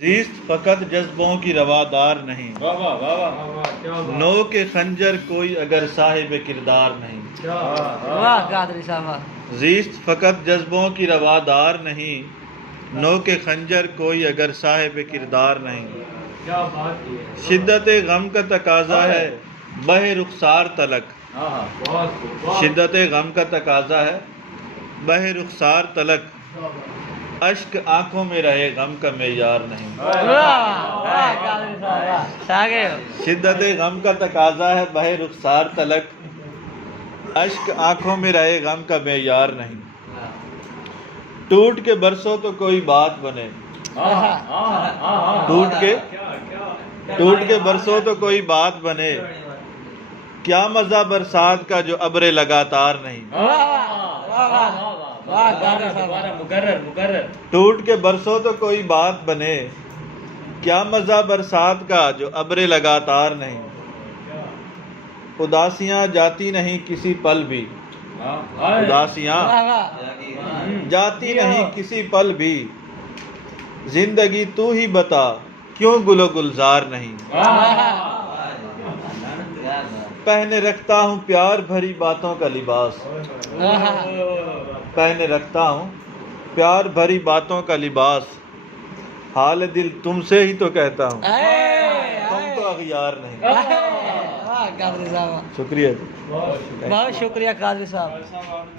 जीस्त फ़कत जज्बों की रवादार नहीं, वाह वाह वाह वाह वाह, नो के खंजर कोई अगर साहिब किरदार नहीं। वाह कादरी साहब, जीस्त फ़कत जज्बों की रवादार नहीं, नो के खंजर कोई अगर साहिब किरदार नहीं। क्या बात की है। शिद्दत गम का तकाजा है बहे रुखसार तलक, हाँ हाँ, बहुत खूब, बहुत शिद्दत गम का तकाजा है बहे रुखसार तलक, अश्क आंखों में रहे गम का मेयार नहीं। वाह कादरी साहब, आगे शिद्दत गम का तकाजा है बहे रुखसार तलक, अश्क आंखों में रहे गम का मेयार नहीं। टूट के बरसों तो कोई बात बने, हाँ हाँ हाँ हाँ, टूट के क्या क्या टूट के बरसों तो कोई बात बने, क्या मजा बरसात का जो अब्रे लगातार नहीं। वाह कादरी साहब, दोबारा मुकर्रर मुकर्रर। टूट के बरसों तो कोई बात बने, क्या मजा बरसात का जो अब्रे लगातार नहीं। उदासियां जाती नहीं किसी पल भी, उदासियां जाती नहीं किसी पल भी, जिंदगी तू ही बता क्यों गुलो गुलजार नहीं। पहने रखता हूँ प्यार भरी बातों का लिबास, पहने रखता हूँ प्यार भरी बातों का लिबास, हाल दिल तुमसे ही तो कहता हूँ तुम तो अगयार नहीं। वाह कादरी साहब, शुक्रिया। बहुत शुक्रिया कादरी साहब।